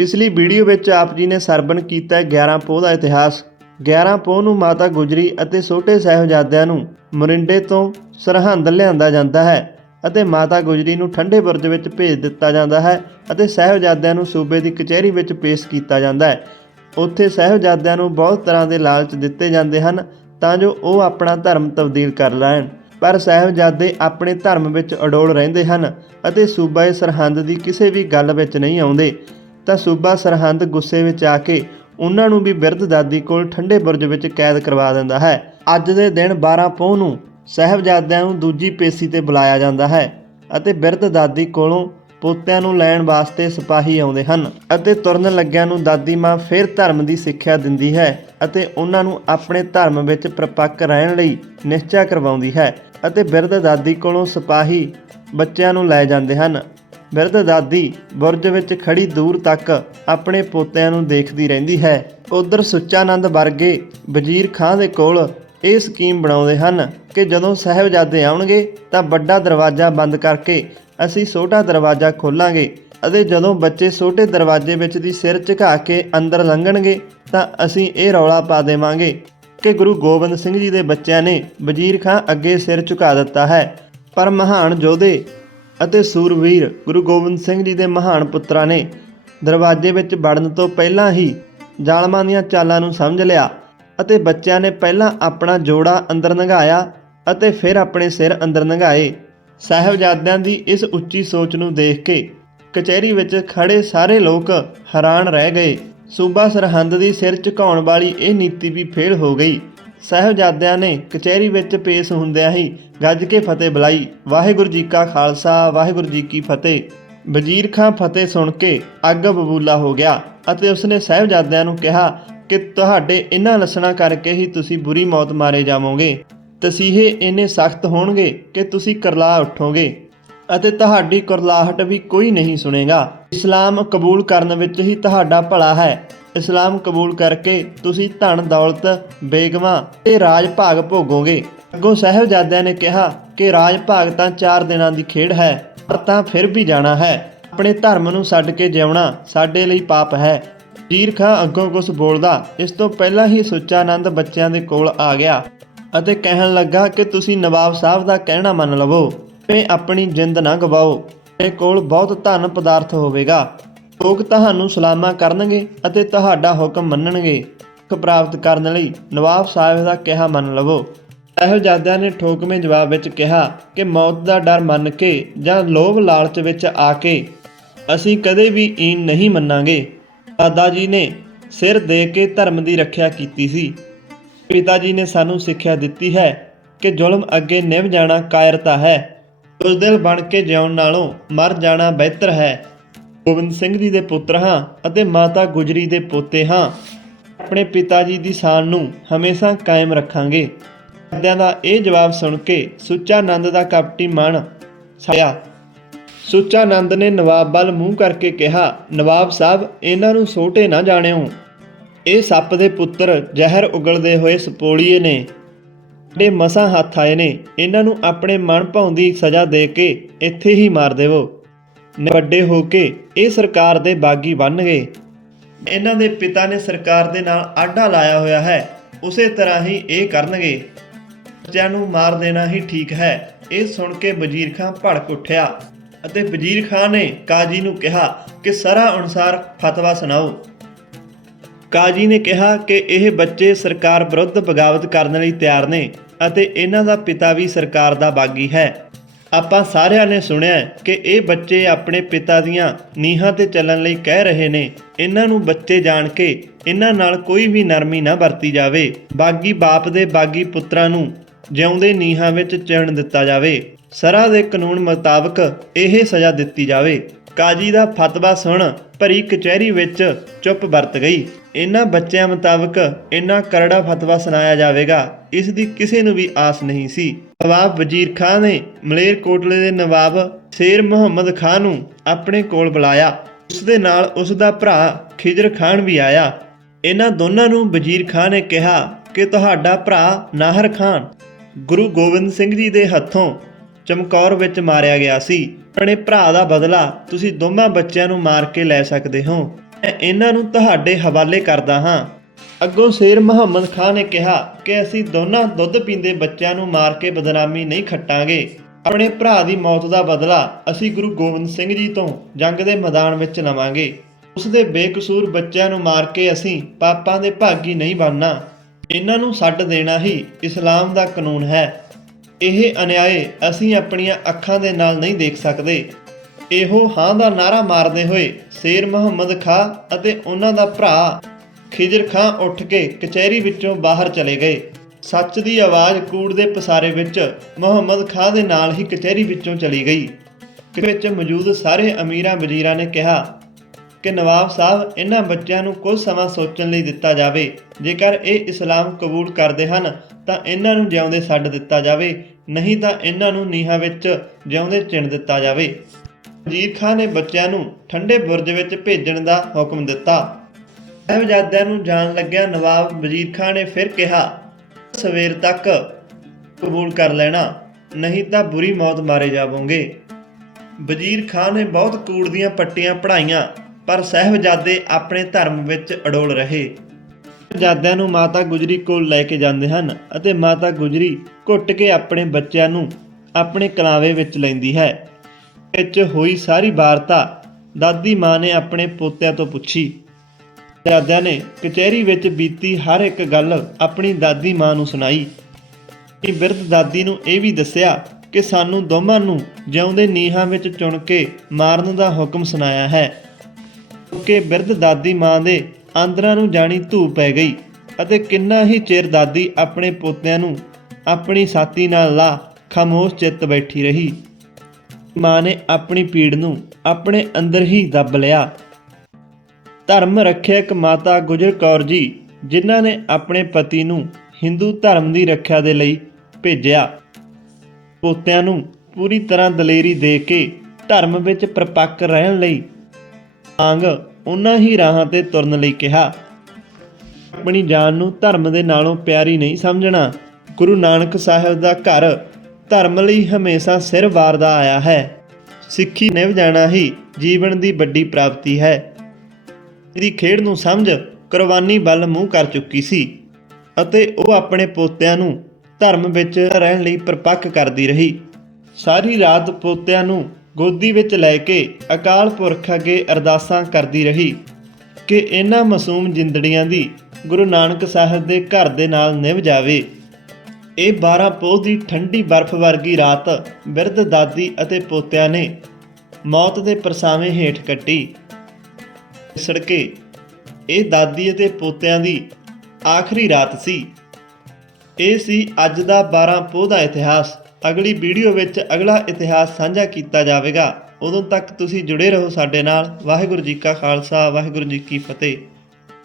ਪਿਛਲੀ ਵੀਡੀਓ ਵਿੱਚ ਆਪ ਜੀ ਨੇ ਸਰਵਣ ਕੀਤਾ ਹੈ 11 ਪੋਹ ਦਾ ਇਤਿਹਾਸ। 11 ਪੋਹ ਨੂੰ ਮਾਤਾ ਗੁਜਰੀ ਅਤੇ ਛੋਟੇ ਸਾਹਿਬਜ਼ਾਦਿਆਂ ਨੂੰ ਮੋਰਿੰਡੇ ਤੋਂ ਸਰਹੰਦ ਲਿਆਂਦਾ ਜਾਂਦਾ ਹੈ ਅਤੇ ਮਾਤਾ ਗੁਜਰੀ ਨੂੰ ਠੰਡੇ ਬੁਰਜ ਵਿੱਚ ਭੇਜ ਦਿੱਤਾ ਜਾਂਦਾ ਹੈ ਅਤੇ ਸਾਹਿਬਜ਼ਾਦਿਆਂ ਨੂੰ ਸੂਬੇ ਦੀ ਕਚਹਿਰੀ ਵਿੱਚ ਪੇਸ਼ ਕੀਤਾ ਜਾਂਦਾ ਹੈ। ਉੱਥੇ ਸਾਹਿਬਜ਼ਾਦਿਆਂ ਨੂੰ ਬਹੁਤ ਤਰ੍ਹਾਂ ਦੇ ਲਾਲਚ ਦਿੱਤੇ ਜਾਂਦੇ ਹਨ ਤਾਂ ਜੋ ਉਹ ਆਪਣਾ ਧਰਮ ਤਬਦੀਲ ਕਰ ਲੈਣ। ਪਰ ਸਾਹਿਬਜ਼ਾਦੇ ਆਪਣੇ ਧਰਮ ਵਿੱਚ ਅਡੋਲ ਰਹਿੰਦੇ ਹਨ ਅਤੇ ਸੂਬਾ ਸਰਹੰਦ ਦੀ ਕਿਸੇ ਵੀ ਗੱਲ ਵਿੱਚ ਨਹੀਂ ਆਉਂਦੇ। ਤਾਂ ਸੂਬਾ ਸਰਹੰਦ ਗੁੱਸੇ ਵਿੱਚ ਆ ਕੇ ਉਹਨਾਂ ਨੂੰ ਵੀ ਬਿਰਧ ਦਾਦੀ ਕੋਲ ਠੰਡੇ ਬੁਰਜ ਵਿੱਚ ਕੈਦ ਕਰਵਾ ਦਿੰਦਾ ਹੈ। ਅੱਜ ਦੇ ਦਿਨ 12 ਪੌਹ ਨੂੰ ਸਾਹਿਬਜ਼ਾਦਿਆਂ ਨੂੰ ਦੂਜੀ ਪੇਸ਼ੀ ਤੇ ਬੁਲਾਇਆ ਜਾਂਦਾ ਹੈ ਅਤੇ ਬਿਰਧ ਦਾਦੀ ਕੋਲੋਂ ਪੋਤਿਆਂ ਨੂੰ ਲੈਣ ਵਾਸਤੇ ਸਿਪਾਹੀ ਆਉਂਦੇ ਹਨ ਅਤੇ ਤੁਰਨ ਲੱਗਿਆਂ ਨੂੰ ਦਾਦੀ ਮਾਂ ਫਿਰ ਧਰਮ ਦੀ ਸਿੱਖਿਆ ਦਿੰਦੀ ਹੈ ਅਤੇ ਉਹਨਾਂ ਨੂੰ ਆਪਣੇ ਧਰਮ ਵਿੱਚ ਪ੍ਰਪੱਕ ਰਹਿਣ ਲਈ ਨਿਸ਼ਚਾ ਕਰਵਾਉਂਦੀ ਹੈ ਅਤੇ ਬਿਰਧ ਦਾਦੀ ਕੋਲੋਂ ਸਿਪਾਹੀ ਬੱਚਿਆਂ ਨੂੰ ਲੈ ਜਾਂਦੇ ਹਨ। ਬਿਰਧ ਦਾਦੀ ਬੁਰਜ ਵਿੱਚ ਖੜੀ ਦੂਰ ਤੱਕ ਆਪਣੇ ਪੋਤਿਆਂ ਨੂੰ ਦੇਖਦੀ ਰਹਿੰਦੀ ਹੈ। ਉਧਰ ਸੁੱਚਾਨੰਦ ਵਰਗੇ ਵਜ਼ੀਰ ਖਾਂ ਦੇ ਕੋਲ ਇਹ ਸਕੀਮ ਬਣਾਉਂਦੇ ਹਨ ਕਿ ਜਦੋਂ ਸਾਹਿਬਜ਼ਾਦੇ ਆਉਣਗੇ ਤਾਂ ਵੱਡਾ ਦਰਵਾਜ਼ਾ ਬੰਦ ਕਰਕੇ ਅਸੀਂ ਛੋਟਾ ਦਰਵਾਜ਼ਾ ਖੋਲਾਂਗੇ ਅਤੇ ਜਦੋਂ ਬੱਚੇ ਛੋਟੇ ਦਰਵਾਜ਼ੇ ਵਿੱਚ ਦੀ ਸਿਰ ਝੁਕਾ ਕੇ ਅੰਦਰ ਲੰਘਣਗੇ ਤਾਂ ਅਸੀਂ ਇਹ ਰੌਲਾ ਪਾ ਦੇਵਾਂਗੇ ਕਿ ਗੁਰੂ ਗੋਬਿੰਦ ਸਿੰਘ ਜੀ ਦੇ ਬੱਚਿਆਂ ਨੇ ਵਜ਼ੀਰ ਖਾਂ ਅੱਗੇ ਸਿਰ ਝੁਕਾ ਦਿੱਤਾ ਹੈ। ਪਰ ਮਹਾਨ ਯੋਧੇ ਅਤੇ ਸੂਰਵੀਰ ਗੁਰੂ ਗੋਬਿੰਦ ਸਿੰਘ ਜੀ ਦੇ ਮਹਾਨ ਪੁੱਤਰਾਂ ਨੇ ਦਰਵਾਜ਼ੇ ਵਿੱਚ ਵੜਨ ਤੋਂ ਪਹਿਲਾਂ ਹੀ ਜ਼ਾਲਮਾਂ ਦੀਆਂ ਚਾਲਾਂ ਨੂੰ ਸਮਝ ਲਿਆ ਅਤੇ ਬੱਚਿਆਂ ਨੇ ਪਹਿਲਾਂ ਆਪਣਾ ਜੋੜਾ ਅੰਦਰ ਲੰਘਾਇਆ ਅਤੇ ਫਿਰ ਆਪਣੇ ਸਿਰ ਅੰਦਰ ਲੰਘਾਏ ਸਾਹਿਬਜ਼ਾਦਿਆਂ ਦੀ ਇਸ ਉੱਚੀ ਸੋਚ ਨੂੰ ਦੇਖ ਕੇ ਕਚਹਿਰੀ ਵਿੱਚ ਖੜੇ ਸਾਰੇ ਲੋਕ ਹੈਰਾਨ ਰਹਿ ਗਏ। ਸੂਬਾ ਸਰਹੰਦ ਦੀ ਸਿਰ ਝੁਕਾਉਣ ਵਾਲੀ ਇਹ ਨੀਤੀ ਵੀ ਫੇਲ ਹੋ ਗਈ। ਸਾਹਿਬਜ਼ਾਦਿਆਂ ਨੇ ਕਚਹਿਰੀ ਵਿੱਚ ਪੇਸ਼ ਹੁੰਦਿਆਂ ਹੀ ਗੱਜ ਕੇ ਫਤਿਹ ਬੁਲਾਈ। ਵਾਹਿਗੁਰੂ ਜੀ ਕਾ ਖਾਲਸਾ, ਵਾਹਿਗੁਰੂ ਜੀ ਕੀ ਫਤਿਹ। ਵਜ਼ੀਰ ਖਾਂ ਫਤਿਹ ਸੁਣ ਕੇ ਅੱਗ ਬਬੂਲਾ ਹੋ ਗਿਆ ਅਤੇ ਉਸਨੇ ਸਾਹਿਬਜ਼ਾਦਿਆਂ ਨੂੰ ਕਿਹਾ ਕਿ ਤੁਹਾਡੇ ਇਹਨਾਂ ਲੱਛਣਾਂ ਕਰਕੇ ਹੀ ਤੁਸੀਂ ਬੁਰੀ ਮੌਤ ਮਾਰੇ ਜਾਵੋਗੇ। ਤਸੀਹੇ ਇੰਨੇ ਸਖਤ ਹੋਣਗੇ ਕਿ ਤੁਸੀਂ ਕਰਲਾ ਉੱਠੋਗੇ ਅਤੇ ਤੁਹਾਡੀ ਕੁਰਲਾਹਟ ਵੀ ਕੋਈ ਨਹੀਂ ਸੁਣੇਗਾ। ਇਸਲਾਮ ਕਬੂਲ ਕਰਨ ਵਿੱਚ ਹੀ ਤੁਹਾਡਾ ਭਲਾ ਹੈ। ਇਸਲਾਮ ਕਬੂਲ ਕਰਕੇ ਤੁਸੀਂ ਧਨ, ਦੌਲਤ, ਬੇਗਮਾਂ ਤੇ ਰਾਜ ਭਾਗ ਭੋਗੋਗੇ। ਅੱਗੋਂ ਸਾਹਿਬਜ਼ਾਦਿਆਂ ਨੇ ਕਿਹਾ ਕਿ ਰਾਜ ਭਾਗ ਤਾਂ 4 ਦਿਨਾਂ ਦੀ ਖੇਡ ਹੈ, ਪਰ ਤਾਂ ਫਿਰ ਵੀ ਜਾਣਾ ਹੈ। ਆਪਣੇ ਧਰਮ ਨੂੰ ਛੱਡ ਕੇ ਜਿਉਣਾ ਸਾਡੇ ਲਈ ਪਾਪ ਹੈ। ਤੀਰ ਖਾਂ ਅੱਗੋਂ ਕੁਝ ਬੋਲਦਾ, ਇਸ ਤੋਂ ਪਹਿਲਾਂ ਹੀ ਸੁੱਚਾਨੰਦ ਬੱਚਿਆਂ ਦੇ ਕੋਲ ਆ ਗਿਆ ਅਤੇ ਕਹਿਣ ਲੱਗਾ ਕਿ ਤੁਸੀਂ ਨਵਾਬ ਸਾਹਿਬ ਦਾ ਕਹਿਣਾ ਮੰਨ ਲਵੋ। ਤੇ ਆਪਣੀ ਜਿੰਦ ਨਾ ਗਵਾਓ ਇਹ ਕੋਲ ਬਹੁਤ ਧਨ ਪਦਾਰਥ ਹੋਵੇਗਾ। ਲੋਕ ਤੁਹਾਨੂੰ ਸਲਾਮਾ ਕਰਨਗੇ ਅਤੇ ਤੁਹਾਡਾ ਹੁਕਮ ਮੰਨਣਗੇ। ਪ੍ਰਾਪਤ ਕਰਨ ਲਈ ਨਵਾਬ ਸਾਹਿਬ ਦਾ ਕਿਹਾ ਮੰਨ ਲਵੋ। ਸਾਹਿਬਜ਼ਾਦਿਆਂ ਨੇ ਠੋਕਵੇਂ ਜਵਾਬ ਵਿੱਚ ਕਿਹਾ ਕਿ ਮੌਤ ਦਾ ਡਰ ਮੰਨ ਕੇ ਜਾਂ ਲੋਭ ਲਾਲਚ ਵਿੱਚ ਆ ਕੇ ਅਸੀਂ ਕਦੇ ਵੀ ਈਨ ਨਹੀਂ ਮੰਨਾਂਗੇ। ਦਾਦਾ ਜੀ ਨੇ ਸਿਰ ਦੇ ਕੇ ਧਰਮ ਦੀ ਰੱਖਿਆ ਕੀਤੀ ਸੀ। ਪਿਤਾ ਜੀ ਨੇ ਸਾਨੂੰ ਸਿੱਖਿਆ ਦਿੱਤੀ ਹੈ ਕਿ ਜ਼ੁਲਮ ਅੱਗੇ ਨਿਭ ਜਾਣਾ ਕਾਇਰਤਾ ਹੈ। ਦਿਲ ਬਣ ਕੇ ਜਿਉਣ ਨਾਲੋਂ ਮਰ ਜਾਣਾ ਬਿਹਤਰ ਹੈ। ਗੋਬਿੰਦ ਸਿੰਘ ਜੀ ਦੇ ਪੁੱਤਰ ਹਾਂ ਅਤੇ ਮਾਤਾ ਗੁਜਰੀ ਦੇ ਪੋਤੇ ਹਾਂ। ਆਪਣੇ ਪਿਤਾ ਜੀ ਦੀ ਸ਼ਾਨ ਨੂੰ ਹਮੇਸ਼ਾ ਕਾਇਮ ਰੱਖਾਂਗੇ। ਘਰਦਿਆਂ ਦਾ ਇਹ ਜਵਾਬ ਸੁਣ ਕੇ ਸੁੱਚਾਨੰਦ ਦਾ ਕਪਟੀ ਮਨ ਸਾਇਆ। ਸੁੱਚਾਨੰਦ ਨੇ ਨਵਾਬ ਵੱਲ ਮੂੰਹ ਕਰਕੇ ਕਿਹਾ, ਨਵਾਬ ਸਾਹਿਬ, ਇਹਨਾਂ ਨੂੰ ਛੋਟੇ ਨਾ ਜਾਣਿਓ। ਇਹ ਸੱਪ ਦੇ ਪੁੱਤਰ ਜ਼ਹਿਰ ਉਗਲਦੇ ਹੋਏ ਸਪੋਲੀਏ ਨੇ। ਦੇ ਮਸਾਂ ਹੱਥ ਆਏ ਨੇ, ਇਹਨਾਂ ਨੂੰ ਆਪਣੇ ਮਨ ਭਾਉਂਦੀ ਸਜ਼ਾ ਦੇ ਕੇ ਇੱਥੇ ਹੀ ਮਾਰ ਦੇਵੋ। ਵੱਡੇ ਹੋ ਕੇ ਇਹ ਸਰਕਾਰ ਦੇ ਬਾਗੀ ਬਣ ਗਏ। ਇਹਨਾਂ ਦੇ ਪਿਤਾ ਨੇ ਸਰਕਾਰ ਦੇ ਨਾਲ ਆਡਾ ਲਾਇਆ ਹੋਇਆ ਹੈ। ਉਸੇ ਤਰ੍ਹਾਂ ਹੀ ਇਹ ਕਰਨਗੇ। ਬੱਚਿਆਂ ਨੂੰ ਮਾਰ ਦੇਣਾ ਹੀ ਠੀਕ ਹੈ। ਇਹ ਸੁਣ ਕੇ ਵਜ਼ੀਰ ਖਾਂ ਭੜਕ ਉੱਠਿਆ ਅਤੇ ਵਜ਼ੀਰ ਖਾਂ ਨੇ ਕਾਜੀ ਨੂੰ ਕਿਹਾ ਕਿ ਸਰਾ ਅਨੁਸਾਰ ਫਤਵਾ ਸੁਣਾਓ। ਕਾਜੀ ਨੇ ਕਿਹਾ ਕਿ ਇਹ ਬੱਚੇ ਸਰਕਾਰ ਵਿਰੁੱਧ ਬਗਾਵਤ ਕਰਨ ਲਈ ਤਿਆਰ ਨੇ ਅਤੇ ਇਹਨਾਂ ਦਾ ਪਿਤਾ ਵੀ ਸਰਕਾਰ ਦਾ ਬਾਗੀ ਹੈ। ਆਪਾਂ ਸਾਰਿਆਂ ਨੇ ਸੁਣਿਆ ਕਿ ਇਹ ਬੱਚੇ ਆਪਣੇ ਪਿਤਾ ਦੀਆਂ ਨੀਹਾਂ ਤੇ ਚੱਲਣ ਲਈ ਕਹਿ ਰਹੇ ਨੇ। ਇਹਨਾਂ ਨੂੰ ਬੱਚੇ ਜਾਣ ਕੇ ਇਹਨਾਂ ਨਾਲ ਕੋਈ ਵੀ ਨਰਮੀ ਨਾ ਵਰਤੀ ਜਾਵੇ। ਬਾਗੀ ਬਾਪ ਦੇ ਬਾਗੀ ਪੁੱਤਰਾਂ ਨੂੰ ਜਿਉਂਦੇ ਨੀਹਾਂ ਵਿੱਚ ਚਿਣ ਦਿੱਤਾ ਜਾਵੇ। ਸਰਾ ਦੇ ਕਾਨੂੰਨ ਮੁਤਾਬਕ ਇਹ ਸਜ਼ਾ ਦਿੱਤੀ ਜਾਵੇ। ਕਾਜੀ ਦਾ ਫਤਵਾ ਸੁਣ ਭਰੀ ਕਚਹਿਰੀ ਵਿੱਚ ਚੁੱਪ ਵਰਤ ਗਈ। ਇਹਨਾਂ ਬੱਚਿਆਂ ਮੁਤਾਬਕ ਇੰਨਾ ਕਰੜਾ ਫਤਵਾ ਸੁਣਾਇਆ ਜਾਵੇਗਾ, ਇਸ ਦੀ ਕਿਸੇ ਨੂੰ ਵੀ ਆਸ ਨਹੀਂ ਸੀ। ਨਵਾਬ ਵਜ਼ੀਰ ਖਾਨ ਨੇ ਮਲੇਰ ਕੋਟਲੇ ਦੇ ਨਵਾਬ ਸ਼ੇਰ ਮੁਹੰਮਦ ਖਾਨ ਨੂੰ ਆਪਣੇ ਕੋਲ ਬੁਲਾਇਆ। ਉਸ ਦੇ ਨਾਲ ਉਸ ਦਾ ਭਰਾ ਖਿਜਰ ਖਾਨ ਵੀ ਆਇਆ। ਇਹਨਾਂ ਦੋਨਾਂ ਨੂੰ ਵਜ਼ੀਰ ਖਾਨ ਨੇ ਕਿਹਾ ਕਿ ਤੁਹਾਡਾ ਭਰਾ ਨਾਹਰ ਖਾਨ, ਗੁਰੂ ਗੋਬਿੰਦ ਸਿੰਘ ਜੀ ਦੇ ਹੱਥੋਂ ਚਮਕੌਰ ਵਿੱਚ ਮਾਰਿਆ ਗਿਆ ਸੀ। ਆਪਣੇ ਭਰਾ ਦਾ ਬਦਲਾ ਤੁਸੀਂ ਦੋਵਾਂ ਬੱਚਿਆਂ ਨੂੰ ਮਾਰ ਕੇ ਲੈ ਸਕਦੇ ਹੋ। ਮੈਂ ਇਹਨਾਂ ਨੂੰ ਤੁਹਾਡੇ ਹਵਾਲੇ ਕਰਦਾ ਹਾਂ। ਅੱਗੋਂ ਸ਼ੇਰ ਮੁਹੰਮਦ ਖਾਨ ਨੇ ਕਿਹਾ ਕਿ ਅਸੀਂ ਦੋਨਾਂ ਦੁੱਧ ਪੀਂਦੇ ਬੱਚਿਆਂ ਨੂੰ ਮਾਰ ਕੇ ਬਦਨਾਮੀ ਨਹੀਂ ਖੱਟਾਂਗੇ। ਆਪਣੇ ਭਰਾ ਦੀ ਮੌਤ ਦਾ ਬਦਲਾ ਅਸੀਂ ਗੁਰੂ ਗੋਬਿੰਦ ਸਿੰਘ ਜੀ ਤੋਂ ਜੰਗ ਦੇ ਮੈਦਾਨ ਵਿੱਚ ਲਵਾਂਗੇ। ਉਸ ਦੇ ਬੇਕਸੂਰ ਬੱਚਿਆਂ ਨੂੰ ਮਾਰ ਕੇ ਅਸੀਂ ਪਾਪਾਂ ਦੇ ਭਾਗੀ ਨਹੀਂ ਬਣਨਾ। ਇਹਨਾਂ ਨੂੰ ਛੱਡ ਦੇਣਾ ਹੀ ਇਸਲਾਮ ਦਾ ਕਾਨੂੰਨ ਹੈ। ਇਹ ਅਨਿਆਏ ਅਸੀਂ ਆਪਣੀਆਂ ਅੱਖਾਂ ਦੇ ਨਾਲ ਨਹੀਂ ਦੇਖ ਸਕਦੇ। ਇਹੋ ਹਾਂ ਦਾ ਨਾਰਾ ਮਾਰਦੇ ਹੋਏ ਸ਼ੇਰ ਮੁਹੰਮਦ ਖਾਂ ਅਤੇ ਉਹਨਾਂ ਦਾ ਭਰਾ ਖਿਜਰ ਖਾਂ ਉੱਠ ਕੇ ਕਚਹਿਰੀ ਵਿੱਚੋਂ ਬਾਹਰ ਚਲੇ ਗਏ। ਸੱਚ ਦੀ ਆਵਾਜ਼ ਕੂੜ ਦੇ ਪਸਾਰੇ ਵਿੱਚ ਮੁਹੰਮਦ ਖਾਂ ਦੇ ਨਾਲ ਹੀ ਕਚਹਿਰੀ ਵਿੱਚੋਂ ਚਲੀ ਗਈ। ਕਿ ਵਿੱਚ ਮੌਜੂਦ ਸਾਰੇ ਅਮੀਰਾਂ ਵਜ਼ੀਰਾਂ ਨੇ ਕਿਹਾ ਕਿ ਨਵਾਬ ਸਾਹਿਬ, ਇਹਨਾਂ ਬੱਚਿਆਂ ਨੂੰ ਕੁਝ ਸਮਾਂ ਸੋਚਣ ਲਈ ਦਿੱਤਾ ਜਾਵੇ। ਜੇਕਰ ਇਹ ਇਸਲਾਮ ਕਬੂਲ ਕਰਦੇ ਹਨ, ਤਾਂ ਇਹਨਾਂ ਨੂੰ ਜਿਉਂਦੇ ਛੱਡ ਦਿੱਤਾ ਜਾਵੇ। ਨਹੀਂ ਤਾਂ ਇਹਨਾਂ ਨੂੰ ਨੀਹਾਂ ਵਿੱਚ ਜਿਉਂਦੇ ਚਿਣ ਦਿੱਤਾ ਜਾਵੇ। ਵਜ਼ੀਰ ਖਾਨ ਨੇ ਬੱਚਿਆਂ ਨੂੰ ਠੰਡੇ ਬੁਰਜ ਵਿੱਚ ਭੇਜਣ ਦਾ ਹੁਕਮ ਦਿੱਤਾ। ਸਾਹਿਬਜ਼ਾਦਿਆਂ ਨੂੰ ਜਾਣ ਲੱਗਿਆ ਨਵਾਬ ਵਜ਼ੀਰ ਖਾਨ ਨੇ ਫਿਰ ਕਿਹਾ, ਸਵੇਰ ਤੱਕ ਕਬੂਲ ਕਰ ਲੈਣਾ, ਨਹੀਂ ਤਾਂ ਬੁਰੀ ਮੌਤ ਮਾਰੇ ਜਾਵੋਗੇ। ਵਜ਼ੀਰ ਖਾਨ ਨੇ ਬਹੁਤ ਕੂੜ ਦੀਆਂ ਪੱਟੀਆਂ ਪੜਾਈਆਂ ਪਰ ਸਾਹਿਬਜ਼ਾਦੇ ਆਪਣੇ ਧਰਮ ਵਿੱਚ ਅਡੋਲ ਰਹੇ। ਸਾਹਿਬਜ਼ਾਦਿਆਂ ਨੂੰ ਮਾਤਾ ਗੁਜਰੀ ਕੋਲ ਲੈ ਕੇ ਜਾਂਦੇ ਹਨ ਅਤੇ ਮਾਤਾ ਗੁਜਰੀ ਘੁੱਟ ਕੇ ਆਪਣੇ ਬੱਚਿਆਂ ਨੂੰ ਆਪਣੇ ਕਲਾਵੇ ਵਿੱਚ ਲੈਂਦੀ ਹੈ। ਵਿੱਚ ਹੋਈ ਸਾਰੀ ਵਾਰਤਾ ਦਾਦੀ ਮਾਂ ਨੇ ਆਪਣੇ ਪੋਤਿਆਂ ਤੋਂ ਪੁੱਛੀ। ਦਾਦਿਆਂ ਨੇ ਕਚਹਿਰੀ ਵਿੱਚ ਬੀਤੀ ਹਰ ਇੱਕ ਗੱਲ ਆਪਣੀ ਦਾਦੀ ਮਾਂ ਨੂੰ ਸੁਣਾਈ। ਕਿ ਬਿਰਧ ਦਾਦੀ ਨੂੰ ਇਹ ਵੀ ਦੱਸਿਆ ਕਿ ਸਾਨੂੰ ਦੋਵਾਂ ਨੂੰ ਜਿਉਂਦੇ ਨੀਹਾਂ ਵਿੱਚ ਚੁਣ ਕੇ ਮਾਰਨ ਦਾ ਹੁਕਮ ਸੁਣਾਇਆ ਹੈ। ਕਿ ਬਿਰਧ ਦਾਦੀ ਮਾਂ ਦੇ ਆਂਦਰਾਂ ਨੂੰ ਜਾਣੀ ਧੂ ਪੈ ਗਈ ਅਤੇ ਕਿੰਨਾ ਹੀ ਚਿਰ ਦਾਦੀ ਆਪਣੇ ਪੋਤਿਆਂ ਨੂੰ ਆਪਣੀ ਸਾਥੀ ਨਾਲ ਲਾ ਖਾਮੋਸ਼ ਚਿੱਤ ਬੈਠੀ ਰਹੀ। ਮਾਂ ਨੇ ਆਪਣੀ ਪੀੜ ਨੂੰ ਆਪਣੇ ਅੰਦਰ ਹੀ ਦੱਬ ਲਿਆ। ਧਰਮ ਰੱਖਿਅਕ ਮਾਤਾ ਗੁਜਰ ਕੌਰ ਜੀ, ਜਿਨ੍ਹਾਂ ਨੇ ਆਪਣੇ ਪਤੀ ਨੂੰ ਹਿੰਦੂ ਧਰਮ ਦੀ ਰੱਖਿਆ ਦੇ ਲਈ ਭੇਜਿਆ। ਪੋਤਿਆਂ ਨੂੰ ਪੂਰੀ ਤਰ੍ਹਾਂ ਦਲੇਰੀ ਦੇ ਕੇ ਧਰਮ ਵਿੱਚ ਪ੍ਰਪੱਕ ਰਹਿਣ ਲਈ ਆਂਗ ਉਹਨਾਂ ਹੀ ਰਾਹਾਂ ਤੇ ਤੁਰਨ ਲਈ ਕਿਹਾ। ਆਪਣੀ ਜਾਨ ਨੂੰ ਧਰਮ ਦੇ ਨਾਲੋਂ ਪਿਆਰੀ ਨਹੀਂ ਸਮਝਣਾ। ਗੁਰੂ ਨਾਨਕ ਸਾਹਿਬ ਦਾ ਘਰ ਧਰਮ ਲਈ ਹਮੇਸ਼ਾ ਸਿਰ ਵਾਰਦਾ ਆਇਆ ਹੈ। ਸਿੱਖੀ ਨਿਭ ਜਾਣਾ ਹੀ ਜੀਵਨ ਦੀ ਵੱਡੀ ਪ੍ਰਾਪਤੀ ਹੈ। ਇਹਦੀ ਖੇਡ ਨੂੰ ਸਮਝ ਕੁਰਬਾਨੀ ਵੱਲ ਮੂੰਹ ਕਰ ਚੁੱਕੀ ਸੀ ਅਤੇ ਉਹ ਆਪਣੇ ਪੋਤਿਆਂ ਨੂੰ ਧਰਮ ਵਿੱਚ ਰਹਿਣ ਲਈ ਪਰਪੱਕ ਕਰਦੀ ਰਹੀ। ਸਾਰੀ ਰਾਤ ਪੋਤਿਆਂ ਨੂੰ ਗੋਦੀ ਵਿੱਚ ਲੈ ਕੇ ਅਕਾਲ ਪੁਰਖ ਅੱਗੇ ਅਰਦਾਸਾਂ ਕਰਦੀ ਰਹੀ ਕਿ ਇਹਨਾਂ ਮਾਸੂਮ ਜਿੰਦੜੀਆਂ ਦੀ ਗੁਰੂ ਨਾਨਕ ਸਾਹਿਬ ਦੇ ਘਰ ਦੇ ਨਾਲ ਨਿਭ ਜਾਵੇ। ਇਹ 12 ਪੋਹ ਦੀ ਠੰਡੀ ਬਰਫ਼ ਵਰਗੀ ਰਾਤ ਬਿਰਧ ਦਾਦੀ ਅਤੇ ਪੋਤਿਆਂ ਨੇ ਮੌਤ ਦੇ ਪਰਸਾਵੇਂ ਹੇਠ ਕੱਟੀ। ਸੜਕੇ ਇਹ ਦਾਦੀ ਅਤੇ ਪੋਤਿਆਂ ਦੀ ਆਖਰੀ ਰਾਤ ਸੀ। ਇਹ ਸੀ ਅੱਜ ਦਾ 12 ਪੋਹ ਦਾ ਇਤਿਹਾਸ। ਅਗਲੀ ਵੀਡੀਓ ਵਿੱਚ ਅਗਲਾ ਇਤਿਹਾਸ ਸਾਂਝਾ ਕੀਤਾ ਜਾਵੇਗਾ। ਉਦੋਂ ਤੱਕ ਤੁਸੀਂ ਜੁੜੇ ਰਹੋ ਸਾਡੇ ਨਾਲ। ਵਾਹਿਗੁਰੂ ਜੀ ਕਾ ਖਾਲਸਾ, ਵਾਹਿਗੁਰੂ ਜੀ ਕੀ ਫਤਿਹ।